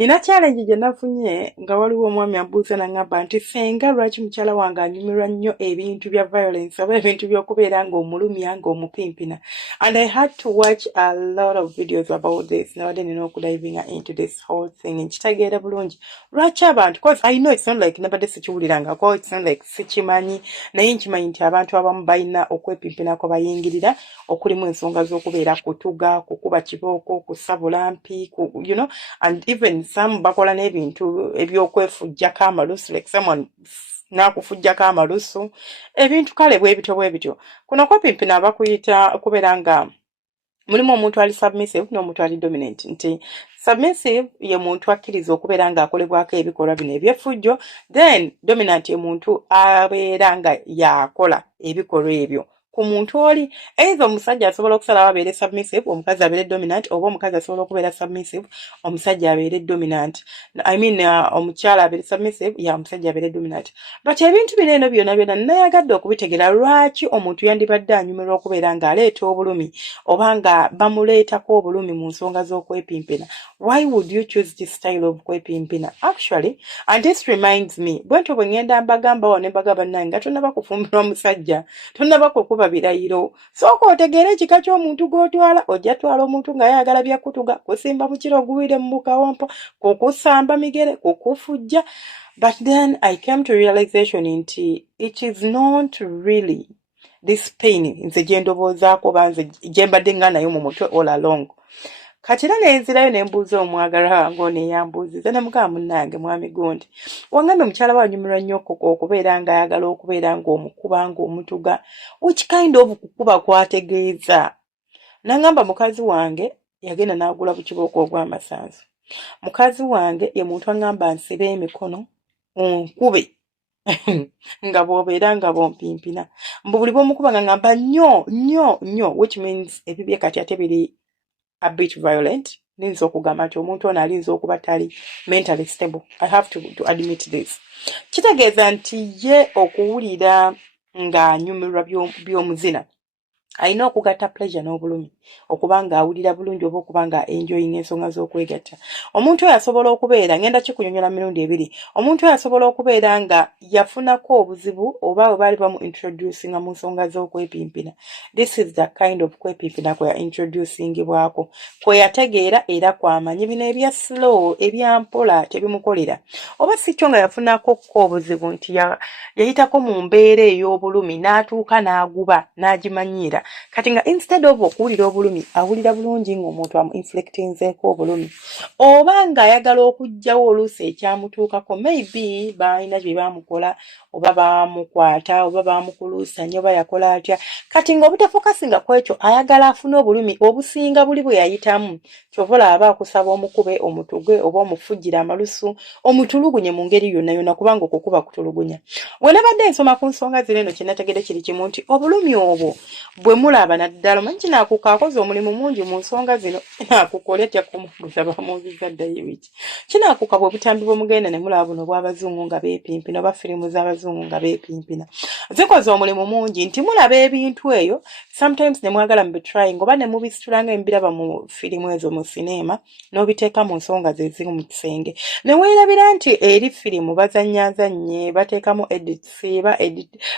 Nina challenge gye nafunye nga waliwo omwami ambuuza n'angamba nti senga lwaki mukyala wange anyumirwa nnyo ebintu bya violence oba ebintu by'okubeera ng'omulumya ng'omupimpina. And I had to watch a lot of videos about this. Nawadde nina okudivinga into this whole thing. Nkitegeera bulungi. Lwaki abantu, because I know it's not like nabadde sikiwulirangako, it's not like sikimanyi, naye nkimanyi nti abantu abamu balina okwepimpina kwe bayingirira okulimu ensonga z'okubeera kutuga, kukuba kibooko, kusabula mpi, you know, and even some bakola n'ebintu ebyokwefujjako amalusu, like someone n'akufujjako amalusu, ebintu kale bwe bityo. Kuno kwepimpina bakuyita okubeera nga mulimu omuntu ali submissive n'omuntu ali dominant. Nti submissive ye muntu akkiriza okubeera ng'akolebwako ebikolwa bino eby'effujjo, then dominant ye muntu abeera nga yakola ebikolwa ebyo ku muntu oli. Either omusajja asobola okusalawo abeere submissive, omukazi abeere dominant, oba omukazi asobola okubeera submissive, omusajja abeere dominant. I mean, omukyala abeere submissive, ya omusajja abeere dominant. But ebintu bino eno byonna nayagadde okubitegera lwaki omuntu yandibadde anyumirwa okubeera ng'aleeta obulumi oba nga bamuleetako obulumi mu nsonga z'okwepimpina. Why would you choose this style of kwepimpina? Actually, and this reminds me, bwento bwe ngenda mbagamba wano ne bagamba nange nga tonnaba kufumbirwa musajja, tonnaba kukuba birayiro. Sooka otegeere ekika ky'omuntu gw'otwala, ojja twala omuntu ng'ayagala byakutuga, kusimba mu kiro oguwire mu bukawompo, kukusamba migere, kukufujja. But then I came to realization nti it is not really this pain nze gye ndoboozaako banze gye mbadde nga nayo mu mutwe all along. Kati era nenzirayo ne mbuuza omwagalwa ng'ono eyambuuziza ne mugamba munnange mwami gundi, wangambye mukyala we anyumirwa nnyo okubeera ng'ayagala okubeera ng'omukuba ng'omutuga, which kind of kukuba kwategeeza? N'angamba mukazi wange yagenda n'agula bukibooko ogw'amasanzu. Mukazi wange ye muntu angamba nsibe emikono onkube nga bw'obeera nga bw'ompimpina. Mbu buli bw'omukuba nga ngamba nnyo, which means ebibye kati ate biri a bit violent. Ninza okugamba nti omuntu ono alinza okuba tali mentally stable. I have to admit this. Kitegeeza nti ye okuwulira ng'anyumirwa by'omuzina alina okugatta pleasure n'obulumi, okuba ng'awulira bulungi oba okuba nga enjoying ensonga z'okwegatta. Omuntu oyo asobola okubeera, ngenda kikunyonyola mirundi ebiri, omuntu oyo asobola okubeera nga yafunako obuzibu oba bwe baali bamu introducinga mu nsonga z'okwepimpina. This is the kind of kwepimpina kwe ya introducingibwako, kwe yategeera era kwamanyi bino ebya slow, ebya mpola tebimukolera. Oba si kyo nga yafunako obuzibu nti yayitako mu mbeera ey'obulumi n'atuuka n'aguba n'agimanyira. Kati nga instead of okuwulira obulumi awulira bulungi ng'omuntu amu-inflictinzeeko obulumi, oba ng'ayagala okuggyawo oluusi ekyamutuukako, maybe balina bye baamukola oba baamukwata oba baamukuluusanya oba yakola atya. Kati ng'obutafokasinga ku ekyo ayagala afune obulumi obusinga buli bwe yayitamu, kyova olaba akusaba omukube, omutuge oba omufujjire amalusu, omutulugunye mu ngeri yonna kubanga okukuba kutulugunya. Bwe nabadde nsoma ku nsonga zino eno kye nategedde kiri kimu nti obulumi obwo bwe mulaba naddala manyi kinaakuka akoze omulimu mungi mu nsonga zino, kinaakuka etya kumubuuza bamubuuziza ddayo biki. Kinaakuka bwe butambi bwe mugenda ne mulaba buno bw'abazungu nga beepimpina oba firimu z'abazungu nga beepimpina. Zikoze omulimu mungi nti mulaba ebintu eyo, sometimes ne mwagala mu bitrying oba ne mubisitula nga mbiraba mu firimu ezo mu sinema n'obiteeka mu nsonga ze ziri mu kisenge. Ne weerabira nti eri firimu bazannyazannye, bateekamu edits,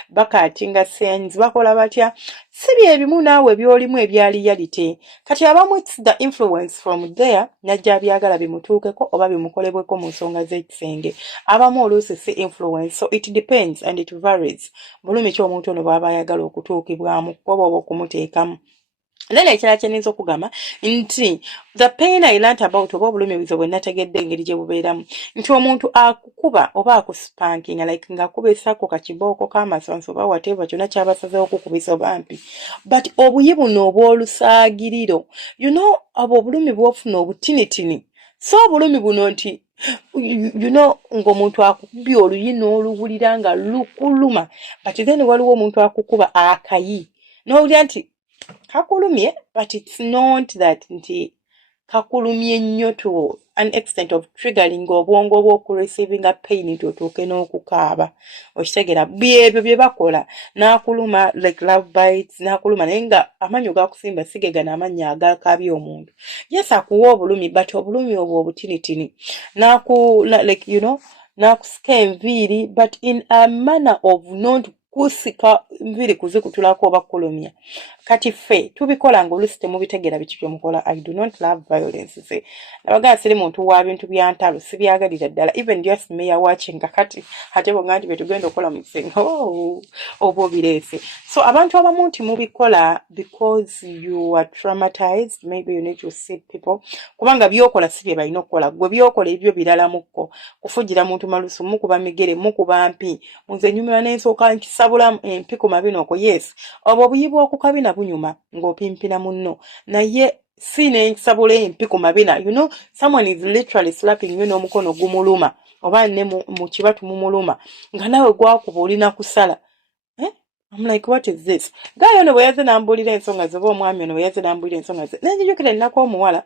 bakatinga scenes, bakola batya. Si byebimu naawe byolimu ebya reality. Kati abamu it's the influence from there najja byagala bimutuukeko oba bimukolebweko mu nsonga z'ekisenge. Abamu oluusi si influence, so it depends and it varies. Bulumi ki omuntu ono bw'aba ayagala okutuukibwamu oba okumuteekamu. Then ekirala kye nninza okugamba nti the pain I learnt about oba obulumi bwe nategedde engeri gye bubeeramu nti omuntu akukuba oba akuspankinga like ng'akubisako kakibooko k'amasanso oba whatever kyonna ky'abasazeewo okukubisa oba mpi, but obuyi buno obw'olusaagiriro, you know, abo obulumi bw'ofuna obutinitini. So obulumi buno nti you know ng'omuntu akukubye oluyi n'oluwulira nga lukuluma, but then waliwo omuntu akukuba akayi n'owulira nti kakulumye, but it's not that nti kakulumye nnyo to an extent of triggering obwongo bw'oku receiving a pain totuuke n'okukaaba okitegeera byebyo bye bakola n'akuluma like love bites n'akuluma naye nga amanyo gakusimba sigegana amannya agakabya omuntu yes akuwa obulumi but obulumi obwo obutinitini like you know n'akusika enviiri but in a manner of not kusika nviiri kuzikutulako oba kulumya kati ffe tubikola ng'oluusi temubitegeera biki bye mukola. I do not love violence. Se nabagaa siri muntu wa bintu bya ntalo sibyagalira ddala even just me ya watching kati ate bonga nti betugenda okola mu kisenga obwo bireese so abantu abamu nti mubikola because you are traumatized maybe you need to see people kubanga byokola sibye balina okukola gwe byokola ebyo birala mukko kufugira muntu malusu mukuba migere mukuba mpi munze nyumira n'ensooka nkisabula empi ku mabinoko yes obwo buyibwa okukabina bunyuma ng'opimpina munno naye si n'ensabula empi ku mabina you know someone is literally slapping you n'omukono gumuluma oba ne mu kibatu mumuluma nga nawe gwakuba olina kusala I'm like what is this gayo ono bwe yaze n'ambulira ensonga ze oba omwami ono bwe yaze n'ambulira ensonga ze nenjijukira ennako omuwala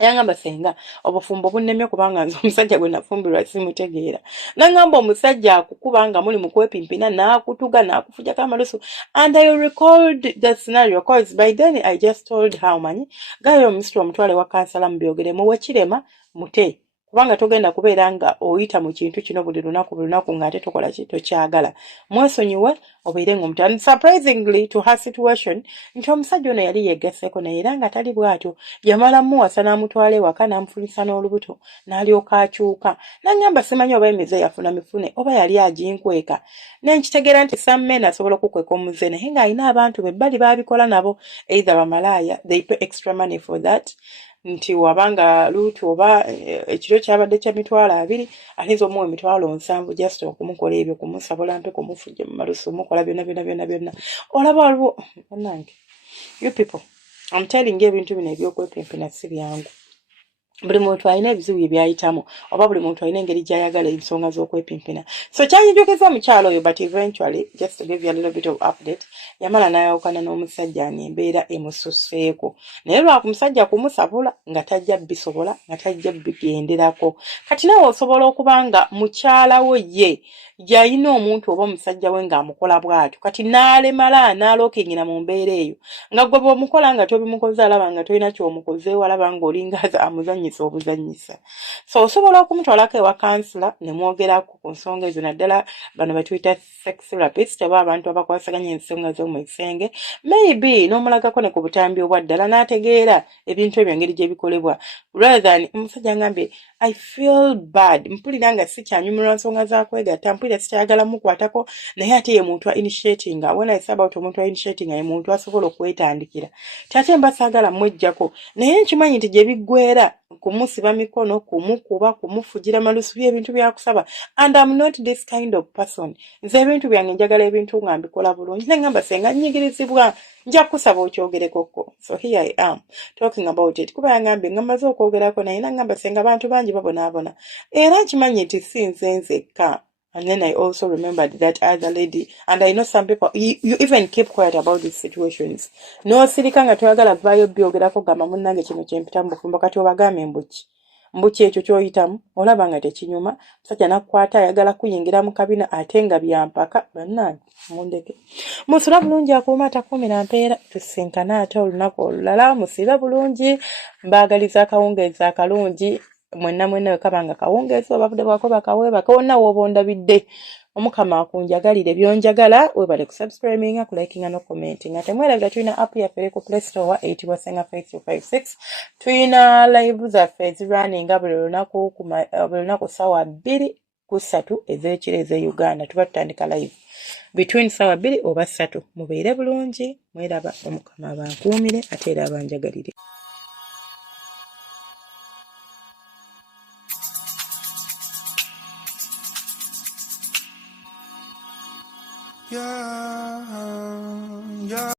yangamba senga obufumbo bunnemye kubanga nze omusajja gwe nafumbirwa simutegeera nangamba omusajja akukubanga muli mu kwepimpina n'akutuga n'akufujako amalusu and I recalled the scenario because by then I just told how many gayo omusitwa omutwale wa kansala mu byogeremu wekirema mute kubanga togenda kubeera nga oyita mu kintu kino buli lunaku ng'ate tokola kintu kyagala mwesonyiwe obeere ng'omutu and surprisingly to her situation nti omusajja ono yali yegasseeko naye era nga tali bw'atyo yamala muwasa n'amutwala ewaka n'amufulisa n'olubuto n'alyoka akyuka n'angamba simanyi oba emize yafuna mifune oba yali aginkweka nenkitegeera nti some men asobola okukweka omuze naye ng'alina abantu be bali baabikola nabo either bamalaaya they pay extra money for that nti wabanga lutu oba ekiro kyabadde kya 20 ayinza omuwa 7 just okumukola ebyo kumusabula mpe kumufujja mu malusu mukola byonna olaba waliwo nange you people I'm telling you ebintu bino ebyokwepimpina si byangu buli muntu alina ebizibu byayitamu oba buli muntu alina engeri gy'ayagala ensonga z'okwepimpina so kyanyijukiza omukyalo oyo but eventually just to give you a little bit of update yamala n'ayawukana n'omusajja n'embeera emususseeko naye lwaki musajja kumusabula nga tajja bisobola nga tajja bigenderako kati nawe osobola okuba nga mukyalawo ye yalina omuntu oba omusajja we ng'amukola bw'atyo kati n'alemala n'alookingina mu mbeera eyo nga gwe bw'omukola nga tobimukoze alaba nga tolina ky'omukozeewo alaba ng'olinga amuzannyisa obuzannyisa so osobola okumutwalako ewa kansula ne mwogerako ku nsonga ezo naddala bano batuyita sex therapist aba abantu abakwasaganya ensonga z'omu kisenge maybe n'omulagako ne ku butambi obwa ddala n'ategeera ebintu ebyo engeri gye bikolebwa rather than omusajja ngambye I feel bad mpulira nga si kyanyumirwa nsonga za kwegatta mpulira sikyayagala mukwatako naye ate ye muntu wa initiating when I say about omuntu wa initiating ye muntu asobola okwetandikira tate mba saagala mwejjako naye nkimanyi nti gye biggweera kumusiba mikono kumukuba kumufugira malusu by'ebintu byakusaba and I'm not this kind of person nze ebintu byange njagala ebintu nga mbikola bulungi nengamba senga nyigirizibwa nja kusaba okyogerekoko so here I am talking about it kuba yangambye nga maze okwogerako naye nangamba senga abantu bangi babonaabona era nkimanyi nti si nze nzekka. And then I also remembered that other lady, and I know some people, you even keep quiet about these situations. No sirika nga toyagala vayo byogerako gamba munnange kino kyempita mbufumbo kati obagambe mbuki ekyo kyoyitamu olaba nga tekinyuma musajja nakukwata ayagala kuyingira mu kabina ate nga byampaka bannange mundeke musula bulungi akuuma atakuumira mpeera tusinkana ate olunaku olulala musibe bulungi mbaagaliza akawungeezi akalungi mwenna we kabanga kawungeezi obavudde bwako bakaweeba kawonna woobondabidde omukama akunjagalire byonjagala webale kusubscribinga kulikinga no commentinga temwerabira tulina app yaffe ku Play Store eyitibwa Senga Face 256 tulina live zaffe ezirunninga buli lunaku ssaawa 2 ku 3 ez'ekiro ez'e Uganda tuba tutandika live between ssaawa 2 oba 3 mubeere bulungi mweraba omukama abankuumire ate era abanjagalire. Yeah.